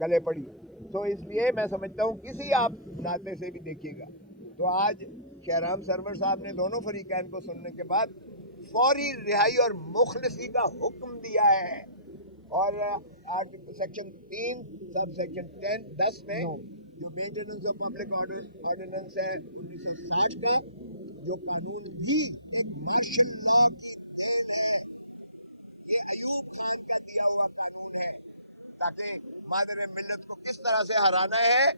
गले पड़ी। तो इसलिए मैं समझता हूँ किसी आप नाते से भी देखिएगा तो आज शहराम सरवर साहब ने दोनों फरीकैन को सुनने के बाद फौरी रिहाई और मुखलसी का हुक्म दिया है। और सेक्शन 3 सब सेक्शन 10 में जो मेंटेनेंस ऑफ पब्लिक ऑर्डिनेंस है 1960 में, जो कानून भी एक मार्शल लॉ की देन है, ये अयूब खान का दिया हुआ कानून है ताकि मादर मिल्लत को किस तरह से हराना है,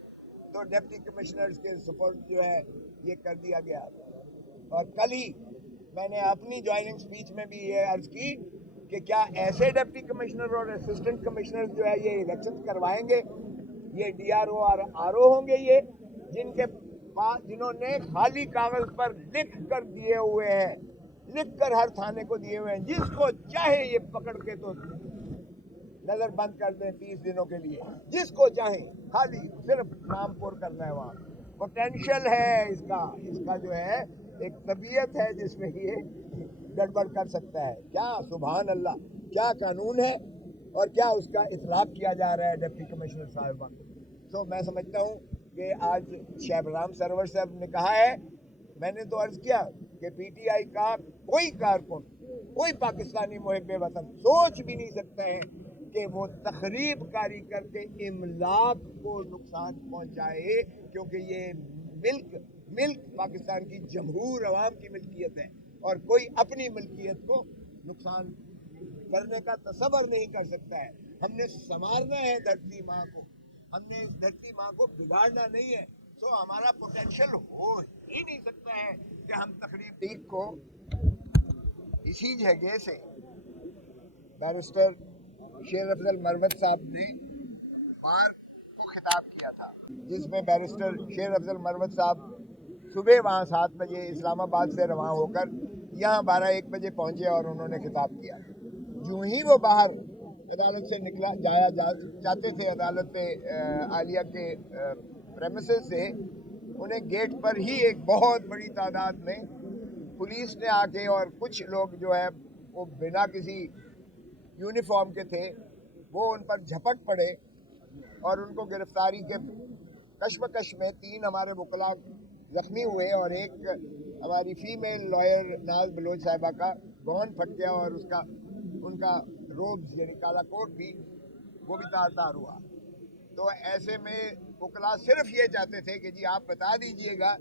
तो डिप्टी कमिश्नर्स के सपोर्ट जो है ये कर दिया गया। और कल ही मैंने अपनी ज्वाइनिंग स्पीच में भी ये अर्ज की कि क्या ऐसे डिप्टी कमिश्नर और असिस्टेंट कमिश्नर जो है ये इलेक्शन करवाएंगे, ये डीआरओ और आरओ होंगे ये जिनके पास जिन्होंने खाली कागज पर लिख कर दिए हुए हैं, लिख कर हर थाने को दिए हुए हैं, जिसको चाहे ये पकड़ के तो नजर बंद कर दें 30 दिनों के लिए, जिसको चाहे, खाली सिर्फ नाम पुर करना है। वहाँ पोटेंशियल है इसका जो है एक तबीयत है जिसमें ये गड़बड़ कर सकता है। क्या सुभान अल्लाह, क्या कानून है और क्या उसका इतलाक किया जा रहा है डिप्टी कमिश्नर साहिबा। तो मैं समझता हूँ कि आज शहराम सरवर साहब ने कहा है, मैंने तो अर्ज किया कि पीटीआई का कोई कारकुन, कोई पाकिस्तानी मुहिब्बे वतन सोच भी नहीं सकता है कि वो तखरीब कारी करके इमलाक को नुकसान पहुंचाए, क्योंकि ये मिल्क पाकिस्तान की जमहूर अवाम की मिल्कियत है और कोई अपनी मिल्कियत को नुकसान करने का तसव्वुर नहीं कर सकता है। हमने संवारना है धरती माँ को, हमने इस धरती माँ को बिगाड़ना नहीं है। तो हमारा पोटेंशियल हो ही नहीं सकता है कि हम तकरीब को इसी जगह से बैरिस्टर शेर अफजल मरवत साहब ने बार को खिताब किया था, जिसमें बैरिस्टर शेर अफजल मरवत साहब सुबह वहाँ 7 बजे इस्लामाबाद से रवाना होकर यहाँ 12-1 बजे पहुँचे और उन्होंने खिताब किया। यूं ही वो बाहर अदालत से जाते थे अदालत पे आलिया के प्रेमिसेस से, उन्हें गेट पर ही एक बहुत बड़ी तादाद में पुलिस ने आके, और कुछ लोग जो है वो बिना किसी यूनिफॉर्म के थे, वो उन पर झपट पड़े और उनको गिरफ्तारी के कश्मकश में 3 हमारे वकला जख्मी हुए और एक हमारी फीमेल लॉयर नाज बलोच साहिबा का गौन फट गया और उनका रोब्स यानी काला कोट भी वो भी तार हुआ। तो ऐसे में वकला सिर्फ ये चाहते थे कि जी आप बता दीजिएगा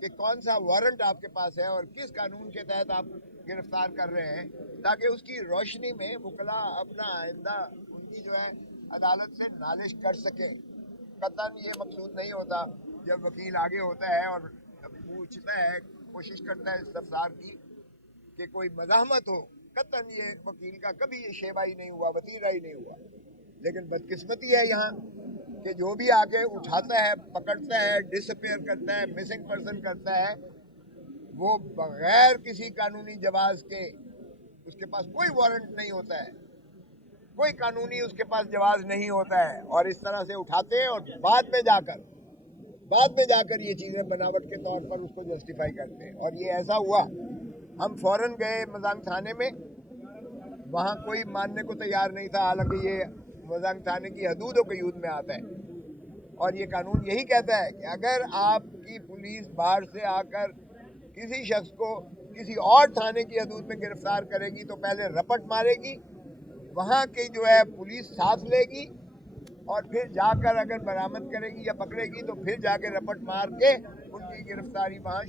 कि कौन सा वारंट आपके पास है और किस कानून के तहत आप गिरफ्तार कर रहे हैं, ताकि उसकी रोशनी में वकला अपना आइंदा उनकी जो है अदालत से नालिश कर सके। कतन ये मकसूद नहीं होता जब वकील आगे होता है और पूछता है, कोशिश करता है इस्तफसार की कि कोई मज़ाहमत हो, कतन ये वकील का कभी ये शेवा ही नहीं हुआ, वतीरा ही नहीं हुआ। लेकिन बदकिस्मती है यहाँ कि जो भी आके उठाता है, पकड़ता है, डिसअपेयर करता है, मिसिंग पर्सन करता है, वो बगैर किसी कानूनी जवाज के, उसके पास कोई वारंट नहीं होता है, कोई कानूनी उसके पास जवाज नहीं होता है, और इस तरह से उठाते हैं और बाद में जाकर ये चीज़ें बनावट के तौर पर उसको जस्टिफाई करते हैं। और ये ऐसा हुआ, हम फौरन गए मजांग थाने में, वहाँ कोई मानने को तैयार नहीं था, हालांकि ये मजांग थाने की हदूद और कयूद में आता है और ये कानून यही कहता है कि अगर आपकी पुलिस बाहर से आकर किसी शख्स को किसी और थाने की हदूद में गिरफ्तार करेगी तो पहले रपट मारेगी, वहाँ की जो है पुलिस साथ लेगी और फिर जाकर अगर बरामद करेगी या पकड़ेगी तो फिर जाके रपट मार के उनकी गिरफ्तारी वहाँ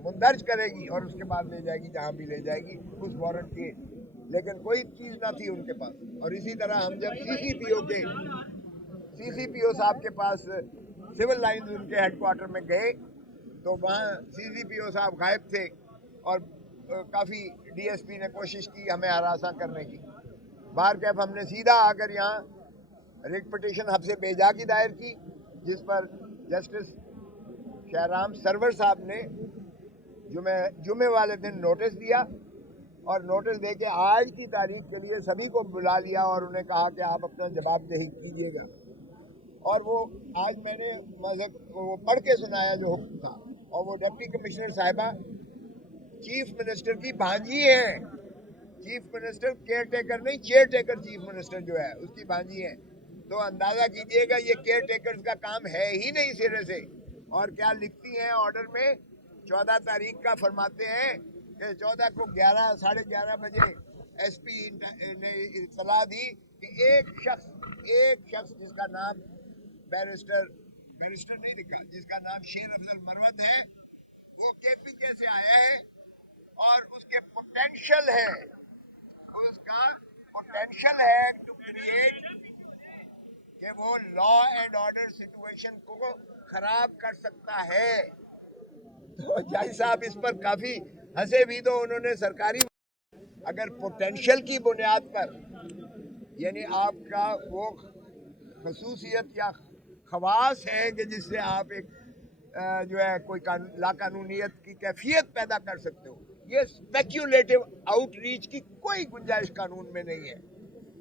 मुंदर्ज करेगी और उसके बाद ले जाएगी जहाँ भी ले जाएगी उस वारंट के। लेकिन कोई चीज़ ना थी उनके पास। और इसी तरह हम जब सीसीपीओ साहब के पास सिविल लाइंस उनके हेडक्वार्टर में गए तो वहाँ सीसीपीओ साहब गायब थे और काफ़ी डीएसपी ने कोशिश की हमें हरासा करने की। बाहर कैफ हमने सीधा आकर यहाँ रिट पिटीशन हमसे बेजा की दायर की, जिस पर जस्टिस शहराम सरवर साहब ने जुमे वाले दिन नोटिस दिया और नोटिस दे के आज की तारीख के लिए सभी को बुला लिया और उन्हें कहा कि आप अपना जवाबदेही कीजिएगा। और वो आज मैंने वो पढ़ के सुनाया जो हुक्म था, और वो डिप्टी कमिश्नर साहिबा चीफ मिनिस्टर की भांजी है। चीफ मिनिस्टर केयर टेकर नहीं, चेयर टेकर चीफ मिनिस्टर जो है उसकी भांजी है। तो अंदाजा कीजिएगा ये केयर टेकर्स का काम है ही नहीं सिरे से। और क्या लिखती हैं ऑर्डर में, 14 तारीख का फरमाते हैं कि 14 को 11:30 बजे एसपी ने इत्तला दी कि एक शख्स जिसका नाम बैरिस्टर नहीं लिखा, जिसका नाम शेर अफजल मरवत है, वो केपीके से आया है और उसका पोटेंशियल है टू क्रिएट कि वो लॉ एंड ऑर्डर सिचुएशन को खराब कर सकता है। तो जज साहब इस पर काफी हंसे भी, तो उन्होंने सरकारी अगर पोटेंशियल की बुनियाद पर, यानी आपका वो खसूसियत या खवास है कि जिससे आप एक जो है कोई लाकानूनियत की कैफियत पैदा कर सकते हो, ये स्पेक्यूलेटिव आउटरीच की कोई गुंजाइश कानून में नहीं है।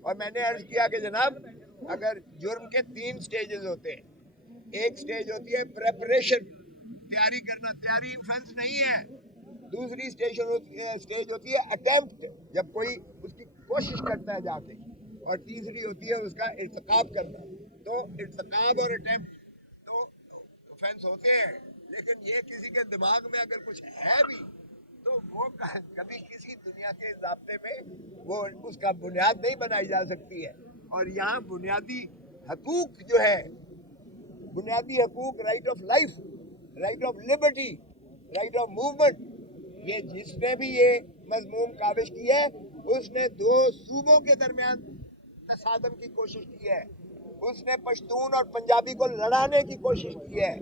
और मैंने अर्ज किया कि जनाब, अगर जुर्म के 3 स्टेजेस होते हैं, एक स्टेज होती है प्रेपरेशन, तैयारी करना, तैयारी ऑफेंस नहीं है। दूसरी स्टेज होती है अटेम्प्ट, जब कोई उसकी कोशिश करता है जाके, और तीसरी होती है उसका इर्तिकाब करना। तो इर्तिकाब और अटेम्प्ट तो ऑफेंस होते हैं, लेकिन ये किसी के दिमाग में अगर कुछ है भी तो वो कभी किसी दुनिया के ज़ाब्ते में वो उसका बुनियाद नहीं बनाई जा सकती है। और यहाँ बुनियादी हकूक जो है, बुनियादी हकूक, right of life, right of liberty, right of movement, ये जिसने भी ये मजमूम काविश की है, उसने 2 सूबों के दरमियान तसादम की कोशिश की है, उसने पश्तून और पंजाबी को लड़ाने की कोशिश की है,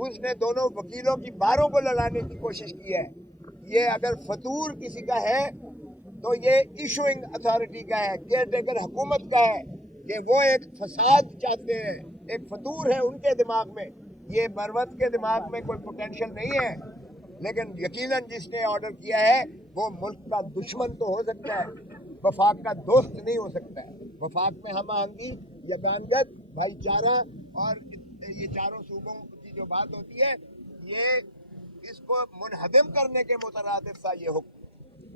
उसने दोनों वकीलों की बारों को लड़ाने की कोशिश की है। ये अगर फतूर किसी का है तो ये इशूइंग अथॉरिटी का है, केयर टेकर हुकूमत का है, कि वो एक फसाद चाहते हैं, एक फतूर है उनके दिमाग में। ये मरवत के दिमाग में कोई पोटेंशियल नहीं है, लेकिन यकीनन जिसने ऑर्डर किया है वो मुल्क का दुश्मन तो हो सकता है, वफाक का दोस्त नहीं हो सकता है। वफाक में हम आहंगी, यगानगत, भाईचारा और ये चारों सूबों की जो बात होती है, ये इसको मुनहदम करने के मुतरादिफ था ये हुक्म।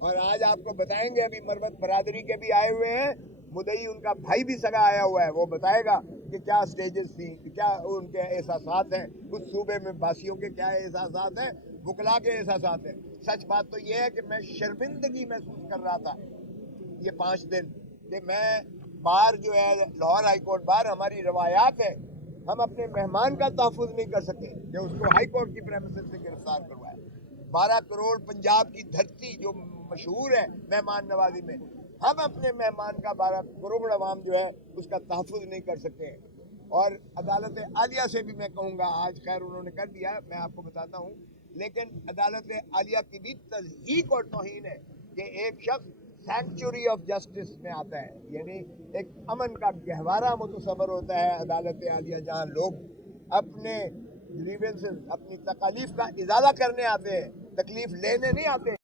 और आज आपको बताएंगे, अभी मरवत बरादरी के भी आए हुए हैं, मुदई उनका भाई भी सगा आया हुआ है, वो बताएगा कि क्या स्टेजेस थी, क्या उनके एहसासात हैं, उस सूबे में बासियों के क्या एहसासात हैं, वकला के एहसासात हैं। सच बात तो ये है कि मैं शर्मिंदगी महसूस कर रहा था ये 5 दिन कि मैं बार जो है लाहौर हाई कोर्ट बार, हमारी रवायात है, हम अपने मेहमान का तहफ़्फ़ुज़ नहीं कर सके कि उसको हाई कोर्ट की प्रेमिसेस से गिरफ्तार करवाए। 12 करोड़ पंजाब की धरती जो मशहूर है मेहमान नवाजी में, हम अपने मेहमान का 12 करोड़ अवाम जो है उसका तहफ़्फ़ुज़ नहीं कर सकते। और अदालत आलिया से भी मैं कहूँगा, आज खैर उन्होंने कर दिया, मैं आपको बताता हूँ, लेकिन अदालत आलिया की भी तज़हीक और तौहीन है कि एक शख्स सेंचुरी ऑफ जस्टिस में आता है, यानी एक अमन का गहवारा मुतसवर होता है अदालत आलिया, जहाँ लोग अपने ग्रीवेंसेस, अपनी तकालीफ का इजाला करने आते हैं, तकलीफ लेने नहीं आते।